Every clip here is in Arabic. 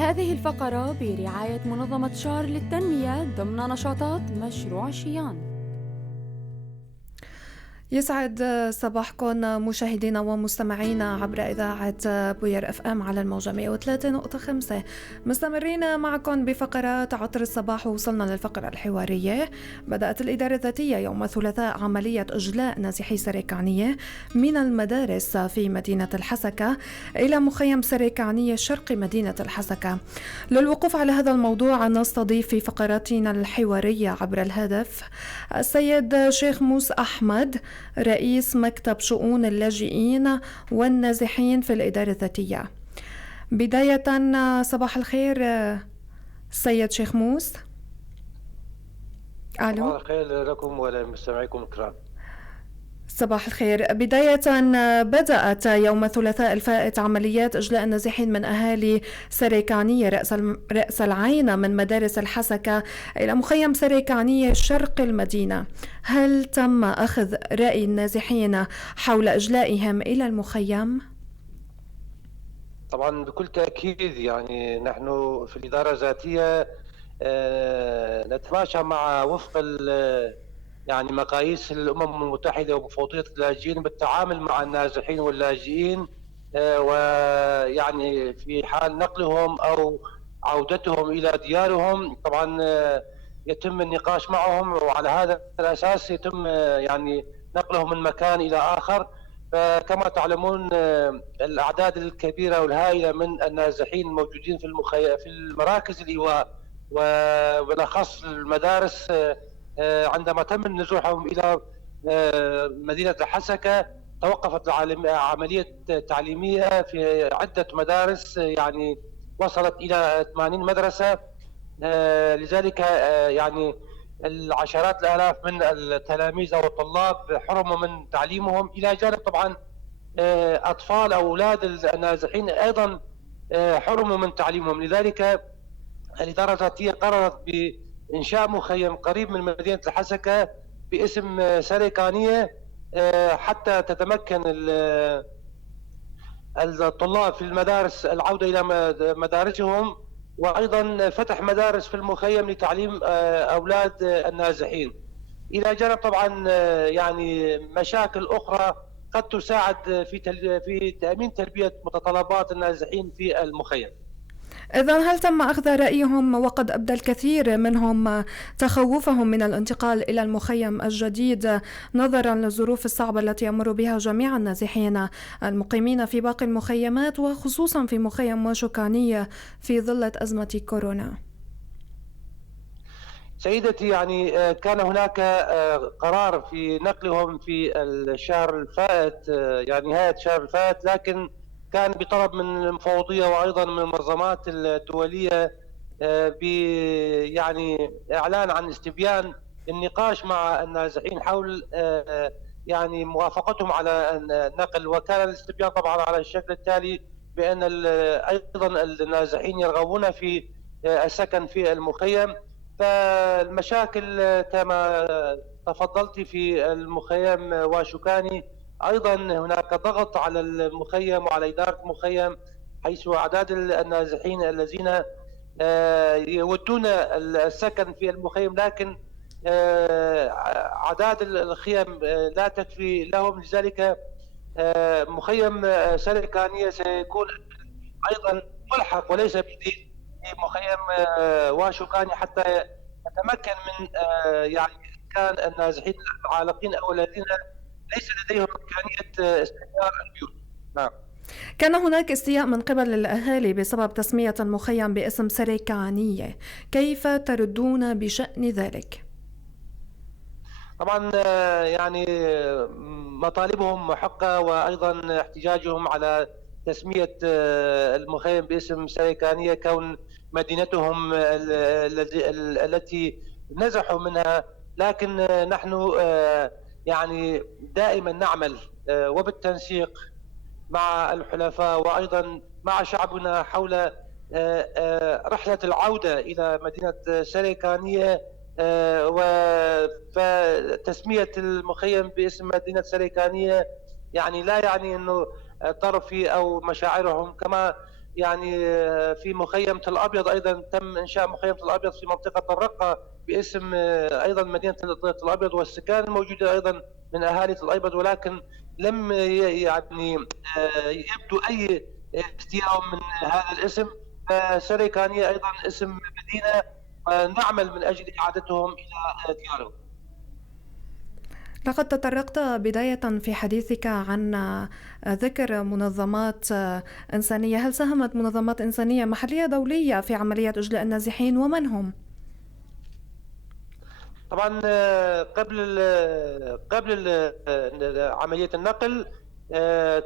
هذه الفقرة برعاية منظمة شار للتنمية ضمن نشاطات مشروع شيان. يسعد صباحكم مشاهدينا ومستمعينا عبر إذاعة بوير اف ام على الموجة 103.5. مستمرين معكم بفقرات عطر الصباح، ووصلنا للفقرة الحوارية. بدأت الإدارة الذاتية يوم الثلاثاء عملية إجلاء نازحي سريكانية من المدارس في مدينة الحسكة إلى مخيم سريكانية شرق مدينة الحسكة. للوقوف على هذا الموضوع نستضيف في فقراتنا الحوارية عبر الهاتف السيد شيخ موسى أحمد، رئيس مكتب شؤون اللاجئين والنازحين في الإدارة الذاتية. بداية صباح الخير سيد شيخ موسى. صباح الخير لكم ولمستمعيكم الكرام. صباح الخير. بداية بدأت يوم الثلاثاء الفائت عمليات إجلاء النازحين من أهالي سريكانية رأس العين من مدارس الحسكة إلى مخيم سريكانية شرق المدينة. هل تم أخذ رأي النازحين حول إجلائهم إلى المخيم؟ طبعا بكل تأكيد، يعني نحن في الإدارة الذاتية نتماشى مع وفق يعني مقاييس الأمم المتحدة ومفوضية اللاجئين بالتعامل مع النازحين واللاجئين، ويعني في حال نقلهم أو عودتهم إلى ديارهم طبعا يتم النقاش معهم، وعلى هذا الأساس يتم يعني نقلهم من مكان إلى آخر. فكما تعلمون الأعداد الكبيرة والهائلة من النازحين الموجودين في المراكز الإيواء وبالأخص المدارس، عندما تم نزوحهم إلى مدينة الحسكة توقفت العملية التعليمية في عدة مدارس، يعني وصلت إلى 80 مدرسة. لذلك يعني العشرات الآلاف من التلاميذ أو الطلاب حرموا من تعليمهم، إلى جانب طبعا أطفال أو أولاد النازحين أيضا حرموا من تعليمهم. لذلك الإدارة الذاتية قررت بإنشاء مخيم قريب من مدينة الحسكة باسم سريكانية، حتى تتمكن الطلاب في المدارس العودة إلى مدارسهم، وأيضا فتح مدارس في المخيم لتعليم أولاد النازحين، إلى جانب طبعا يعني مشاكل أخرى قد تساعد في تأمين تلبية متطلبات النازحين في المخيم. إذن هل تم أخذ رأيهم؟ وقد أبدى الكثير منهم تخوفهم من الانتقال إلى المخيم الجديد نظرا للظروف الصعبة التي يمر بها جميع النازحين المقيمين في باقي المخيمات، وخصوصا في مخيم واشوكانية في ظل أزمة كورونا. سيدتي، يعني كان هناك قرار في نقلهم في الشهر الفائت، يعني نهاية الشهر الفائت، لكن كان بطلب من المفوضية وأيضا من المنظمات الدولية يعني إعلان عن استبيان النقاش مع النازحين حول يعني موافقتهم على النقل. وكان الاستبيان طبعا على الشكل التالي، بأن أيضا النازحين يرغبون في السكن في المخيم. فالمشاكل كما تفضلت في المخيم واشوكاني، أيضا هناك ضغط على المخيم وعلى إدارة المخيم، حيث أعداد النازحين الذين يودون السكن في المخيم، لكن أعداد الخيم لا تكفي لهم. لذلك مخيم سريكانية سيكون أيضا ملحق وليس بديل بمخيم واشوكاني، حتى يتمكن من يعني كان النازحين العالقين أو الذين ليس لديهم إمكانية استئجار البيوت. نعم. كان هناك استياء من قبل الأهالي بسبب تسمية المخيم باسم سريكانية، كيف تردون بشأن ذلك؟ طبعا يعني مطالبهم محقة، وأيضا احتجاجهم على تسمية المخيم باسم سريكانية كون مدينتهم التي نزحوا منها. لكن نحن يعني دائما نعمل وبالتنسيق مع الحلفاء وأيضا مع شعبنا حول رحلة العودة إلى مدينة سريكانية، فتسمية المخيم باسم مدينة سريكانية يعني لا يعني أنه طرفي أو مشاعرهم. كما يعني في مخيم تل أبيض أيضا تم إنشاء مخيم تل أبيض في منطقة الرقة باسم أيضا مدينة تل أبيض، والسكان الموجودين أيضا من أهالي تل أبيض، ولكن لم يعني يبدو أي استياء من هذا الاسم. فسريكانية أيضا اسم مدينة نعمل من أجل إعادتهم إلى ديارهم. لقد تطرقت بداية في حديثك عن ذكر منظمات إنسانية. هل ساهمت منظمات إنسانية محلية دولية في عملية إجلاء النازحين، ومن هم؟ طبعا قبل عملية النقل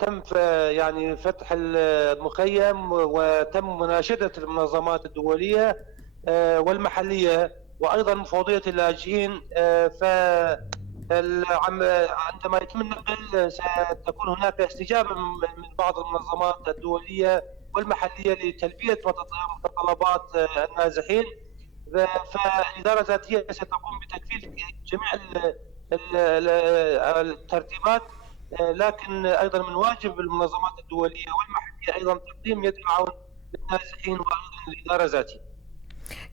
تم يعني فتح المخيم، وتم مناشدة المنظمات الدولية والمحلية وأيضا مفوضية اللاجئين. عندما يتم النقل ستكون هناك استجابة من بعض المنظمات الدولية والمحلية لتلبية متطلبات النازحين. فالإدارة الذاتية ستقوم بتكفيل جميع الترتيبات، لكن أيضا من واجب المنظمات الدولية والمحلية أيضا تقديم يد العون للنازحين وأيضا الإدارة الذاتية.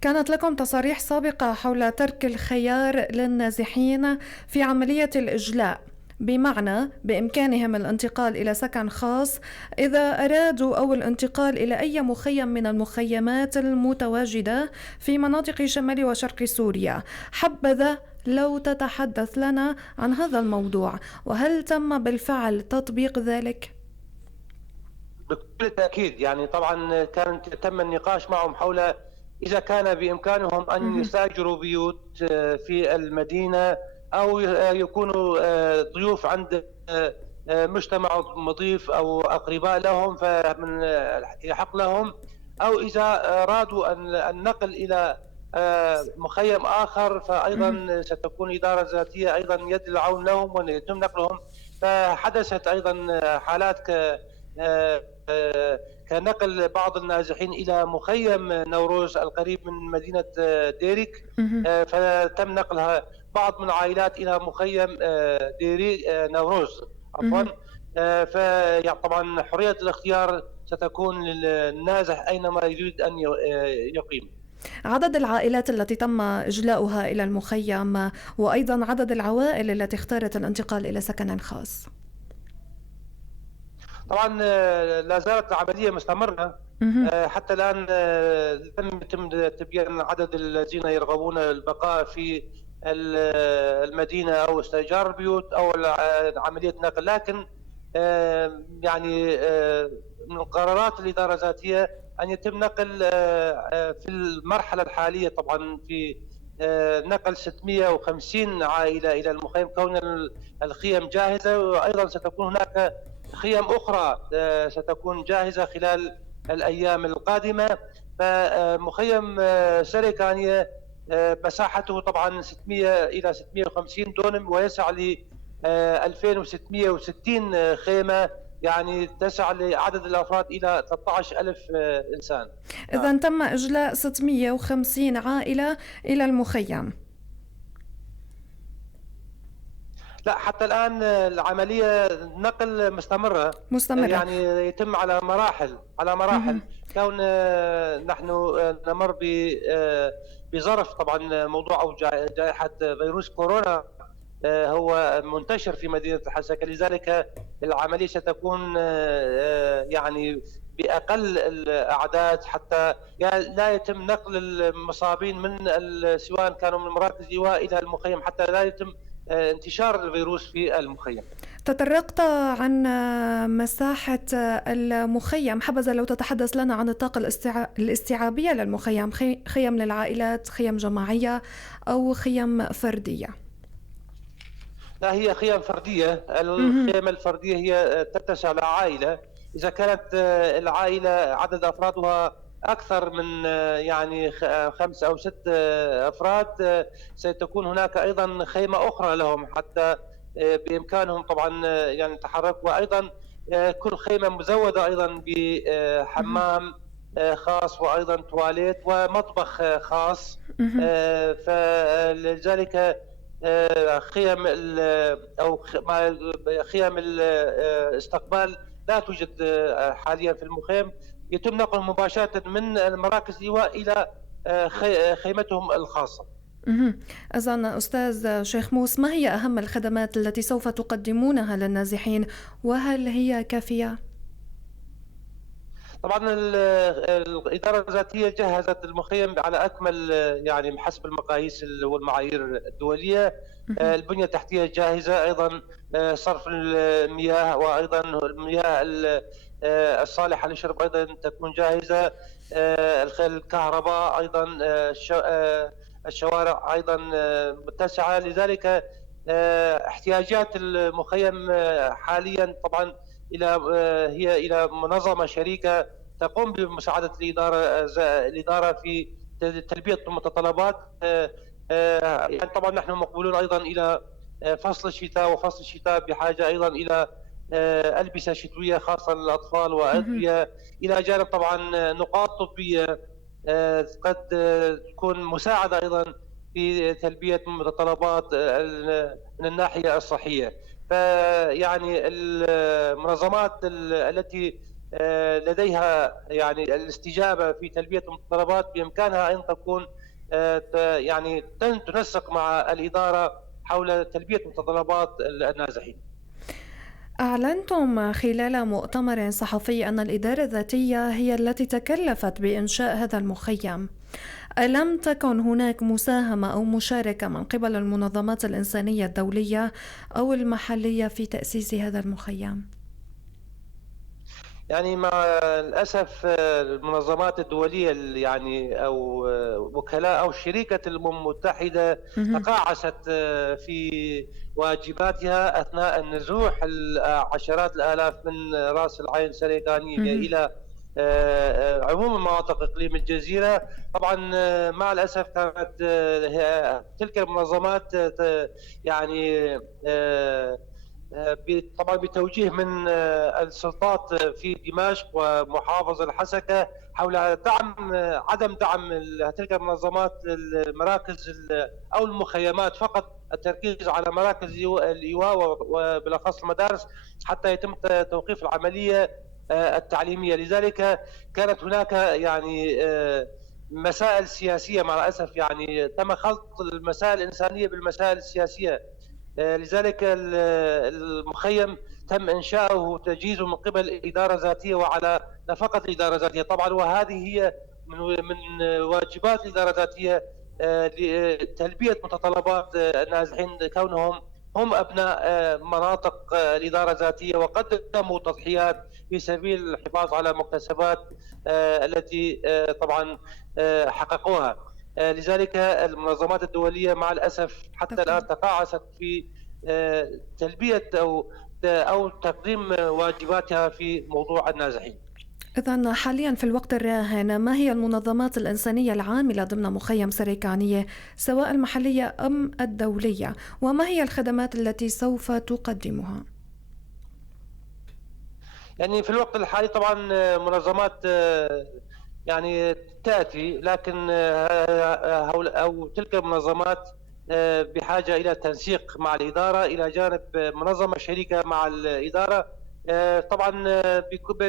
كانت لكم تصاريح سابقة حول ترك الخيار للنازحين في عملية الإجلاء، بمعنى بإمكانهم الانتقال إلى سكن خاص إذا أرادوا، أو الانتقال إلى أي مخيم من المخيمات المتواجدة في مناطق شمال وشرق سوريا. حبذا لو تتحدث لنا عن هذا الموضوع، وهل تم بالفعل تطبيق ذلك؟ بكل تأكيد، يعني طبعا تم النقاش معهم حول إذا كان بإمكانهم أن يستأجروا بيوت في المدينة أو يكونوا ضيوف عند مجتمع مضيف أو أقرباء لهم فمن يحق لهم، أو إذا أرادوا النقل إلى مخيم آخر فأيضا ستكون إدارة ذاتية أيضا يد العون لهم ويتم نقلهم. فحدثت أيضا حالات كنقل بعض النازحين إلى مخيم نوروز القريب من مدينة ديريك، فتم نقلها بعض من العائلات إلى مخيم ديري نوروز عفوا. فطبعا حرية الاختيار ستكون للنازح أينما يريد أن يقيم. عدد العائلات التي تم إجلاؤها إلى المخيم، وأيضا عدد العوائل التي اختارت الانتقال إلى سكن خاص. طبعا لا زالت العملية مستمرة حتى الآن. لم يتم تبيين عدد الذين يرغبون البقاء في المدينة أو استئجار البيوت أو عملية نقل، لكن يعني من قرارات الإدارة الذاتية أن يتم نقل في المرحلة الحالية طبعا في نقل 650 عائلة إلى المخيم، كون الخيم جاهزة، وأيضا ستكون هناك خيم أخرى ستكون جاهزة خلال الأيام القادمة. فمخيم سريكانية مساحته طبعا 600 إلى 650 دونم، ويسع ل 2660 خيمة، يعني تسع لعدد الأفراد إلى 13,000 إنسان. إذن تم إجلاء 650 عائلة إلى المخيم. لا، حتى الآن العملية نقل مستمرة يعني يتم على مراحل كون نحن نمر بظرف طبعا موضوع أو جائحة فيروس كورونا هو منتشر في مدينة الحسكة، لذلك العملية ستكون يعني بأقل الأعداد حتى لا يتم نقل المصابين من سواء كانوا من مراكز إيواء إلى المخيم حتى لا يتم انتشار الفيروس في المخيم. تطرقت عن مساحة المخيم، حبذا لو تتحدث لنا عن الطاقة الاستيعابية للمخيم، خيم للعائلات، خيم جماعية أو خيم فردية؟ لا، هي خيم فردية. الخيم الفردية هي تتسع لعائلة. إذا كانت العائلة عدد أفرادها أكثر من يعني 5 أو 6 أفراد ستكون هناك أيضا خيمة أخرى لهم حتى بإمكانهم طبعا يعني التحرك، وأيضا كل خيمة مزودة أيضا بحمام خاص وأيضا تواليت ومطبخ خاص. فلذلك خيم أو خيم الاستقبال لا توجد حاليا في المخيم، يتم نقلهم مباشرة من مراكز الإيواء إلى خيمتهم الخاصة. إذن أستاذ شيخ موس، ما هي أهم الخدمات التي سوف تقدمونها للنازحين وهل هي كافية؟ طبعا الإدارة الذاتية جهزت المخيم على أكمل يعني بحسب المقاييس والمعايير الدولية. البنية التحتية جاهزة، أيضا صرف المياه وأيضا المياه الصالحة للشرب أيضا تكون جاهزة. الكهرباء أيضا، الشوارع أيضا متسعة. لذلك احتياجات المخيم حاليا طبعا هي إلى منظمة شريكة تقوم بمساعدة الإدارة في تلبية المتطلبات. يعني طبعا نحن مقبولون أيضا إلى فصل الشتاء، وفصل الشتاء بحاجة أيضا إلى ألبسة شتوية خاصة للأطفال وأدوية، إلى جانب طبعا نقاط طبية قد تكون مساعدة أيضا في تلبية المتطلبات من الناحية الصحية. فيعني المنظمات التي لديها يعني الاستجابة في تلبية المتطلبات بإمكانها أن تكون يعني تنسق مع الإدارة حول تلبية متطلبات النازحين. أعلنتم خلال مؤتمر صحفي أن الإدارة الذاتية هي التي تكلفت بإنشاء هذا المخيم. ألم تكن هناك مساهمة أو مشاركة من قبل المنظمات الإنسانية الدولية أو المحلية في تأسيس هذا المخيم؟ يعني مع الأسف المنظمات الدولية يعني أو وكلاء أو شركة الأمم المتحدة تقاعست في واجباتها أثناء النزوح عشرات الآلاف من رأس العين سريغانية إلى عموم مناطق إقليم الجزيرة. طبعا مع الأسف كانت تلك المنظمات يعني طبعا بتوجيه من السلطات في دمشق ومحافظة الحسكة حول عدم دعم تلك المنظمات المراكز أو المخيمات، فقط التركيز على مراكز الإيواء وبالأخص المدارس حتى يتم توقيف العملية التعليمية. لذلك كانت هناك يعني مسائل سياسية مع الأسف، يعني تم خلط المسائل الإنسانية بالمسائل السياسية. لذلك المخيم تم إنشاؤه وتجهيزه من قبل إدارة ذاتية وعلى نفقة الإدارة الذاتية طبعا، وهذه هي من واجبات الإدارة الذاتية لتلبية متطلبات النازحين كونهم هم أبناء مناطق الإدارة الذاتية وقدموا تضحيات في سبيل الحفاظ على مكتسبات التي طبعا حققوها. لذلك المنظمات الدولية مع الأسف حتى الآن تقاعست في تلبية أو تقديم واجباتها في موضوع النازحين. إذن حاليا في الوقت الراهن، ما هي المنظمات الإنسانية العاملة ضمن مخيم سريكانية سواء المحلية أم الدولية، وما هي الخدمات التي سوف تقدمها؟ يعني في الوقت الحالي طبعا منظمات يعني تأتي، لكن أو تلك المنظمات بحاجة إلى تنسيق مع الإدارة إلى جانب منظمة شريكة مع الإدارة. طبعا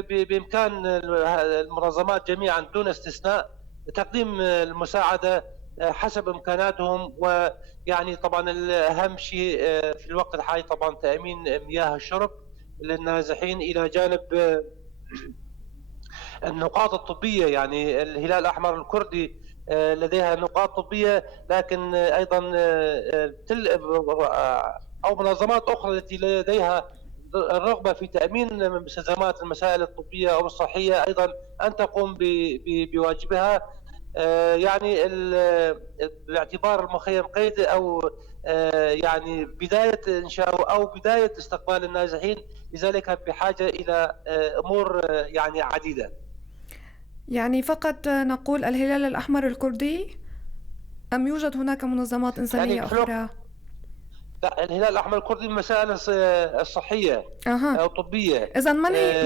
بإمكان المنظمات جميعا دون استثناء تقديم المساعدة حسب إمكاناتهم. ويعني طبعا الأهم شيء في الوقت الحالي طبعا تأمين مياه الشرب للنازحين إلى جانب النقاط الطبية. يعني الهلال الأحمر الكردي لديها نقاط طبية، لكن أيضا أو منظمات أخرى التي لديها الرغبة في تأمين مستلزمات المسائل الطبية أو الصحية أيضا أن تقوم بواجبها. يعني باعتبار المخيم قيد أو يعني بداية إنشاؤه أو بداية استقبال النازحين، لذلك بحاجة إلى أمور يعني عديدة. يعني فقط نقول الهلال الأحمر الكردي أم يوجد هناك منظمات إنسانية يعني أخرى؟ لا، الهلال الأحمر الكردي المسائل الصحية أو طبية. إذن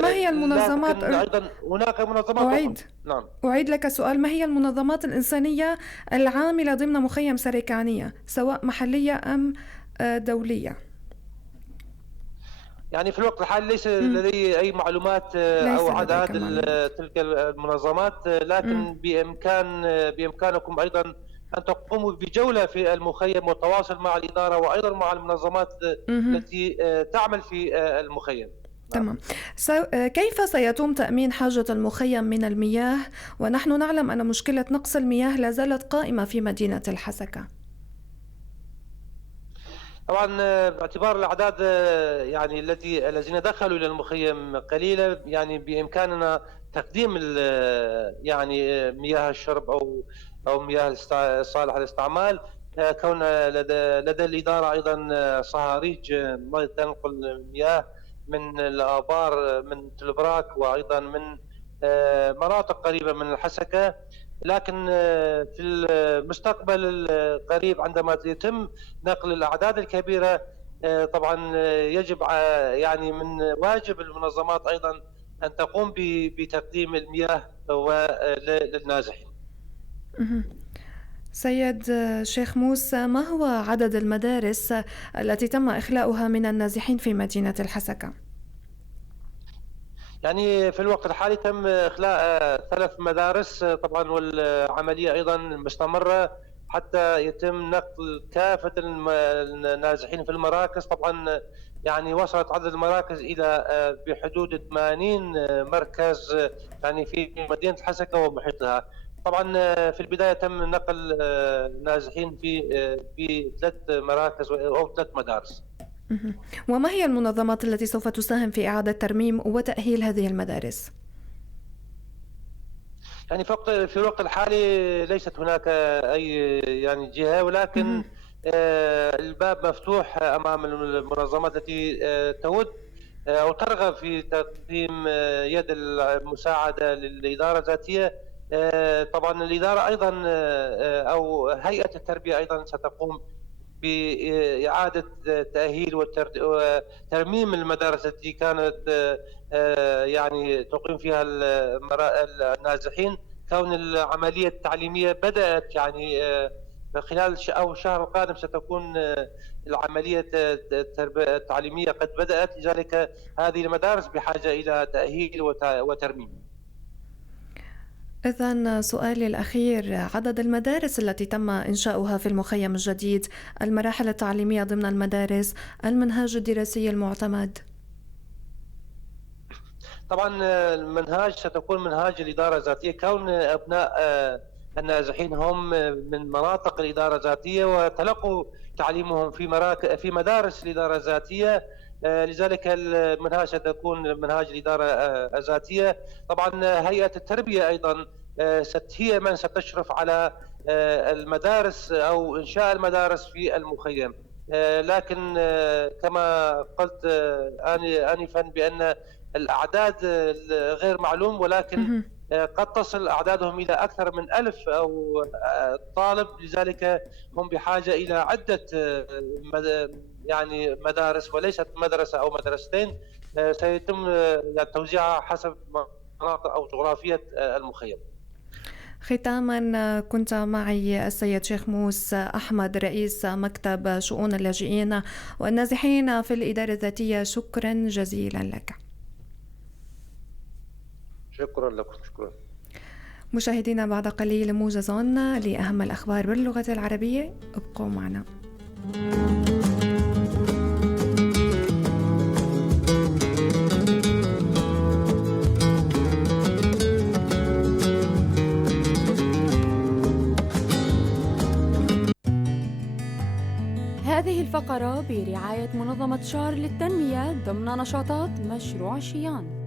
ما هي المنظمات؟ أيضا هناك منظمات نعم. أعيد لك السؤال، ما هي المنظمات الإنسانية العاملة ضمن مخيم سريكانية سواء محلية أم دولية؟ يعني في الوقت الحالي ليس لدي أي معلومات ليس أو لديك عدد معلومات. تلك المنظمات، لكن مم. بإمكانكم أيضا أن تقوموا بجولة في المخيم والتواصل مع الإدارة وأيضا مع المنظمات مهم. التي تعمل في المخيم. نعم. تمام. كيف سيتم تأمين حاجة المخيم من المياه ونحن نعلم أن مشكلة نقص المياه لا زالت قائمة في مدينة الحسكة؟ طبعا باعتبار الأعداد يعني الذين دخلوا إلى المخيم قليلة، يعني بإمكاننا تقديم يعني مياه الشرب أو مياه صالحة للاستعمال، كون لدى الإدارة أيضا صهاريج تنقل المياه من الآبار من تلبراك وأيضا من مناطق قريبة من الحسكة. لكن في المستقبل القريب عندما يتم نقل الأعداد الكبيرة، طبعا يجب يعني من واجب المنظمات أيضا أن تقوم بتقديم المياه للنازحين. مهم. سيد شيخ موسى، ما هو عدد المدارس التي تم إخلاؤها من النازحين في مدينة الحسكة؟ يعني في الوقت الحالي تم إخلاء 3 مدارس، طبعا والعملية أيضا مستمرة حتى يتم نقل كافة النازحين في المراكز. طبعا يعني وصلت عدد المراكز إلى بحدود 80 مركز، يعني في مدينة الحسكة ومحيطها. طبعا في البداية تم نقل النازحين في 3 مراكز أو 3 مدارس. مهم. وما هي المنظمات التي سوف تساهم في إعادة ترميم وتأهيل هذه المدارس؟ يعني فقط في الوقت الحالي ليست هناك أي يعني جهة، ولكن مهم. الباب مفتوح أمام المنظمات التي تود أو ترغب في تقديم يد المساعدة للإدارة الذاتية. طبعا الإدارة أيضا أو هيئة التربية أيضا ستقوم بإعادة تأهيل وترميم المدارس التي كانت يعني تقيم فيها النازحين، كون العملية التعليمية بدأت يعني خلال أو الشهر القادم ستكون العملية التعليمية قد بدأت، لذلك هذه المدارس بحاجة إلى تأهيل وترميم. إذن سؤالي الأخير، عدد المدارس التي تم إنشاؤها في المخيم الجديد، المراحل التعليمية ضمن المدارس، المنهاج الدراسي المعتمد؟ طبعا المنهاج ستكون منهاج الإدارة الذاتية، كون أبناء النازحين هم من مناطق الإدارة الذاتية وتلقوا تعليمهم في مدارس الإدارة الذاتية، لذلك المنهاج ستكون منهاج الإدارة الذاتية. طبعا هيئة التربية أيضا هي من ستشرف على المدارس أو إنشاء المدارس في المخيم. لكن كما قلت آنفا بأن الأعداد غير معلوم، ولكن مهم. قد تصل أعدادهم إلى أكثر من 1000 أو طالب، لذلك هم بحاجة إلى عدة يعني مدارس وليست مدرسة أو مدرستين، سيتم يعني توزيعها حسب مناطق أو جغرافية المخيم. ختاما، كنت معي السيد شيخ موسى أحمد، رئيس مكتب شؤون اللاجئين والنازحين في الإدارة الذاتية. شكرا جزيلا لك. شكرا لكم. شكرا. مشاهدينا، بعد قليل موجز لأهم الأخبار باللغة العربية، ابقوا معنا. هذه الفقرة برعاية منظمة شار للتنمية ضمن نشاطات مشروع شيان.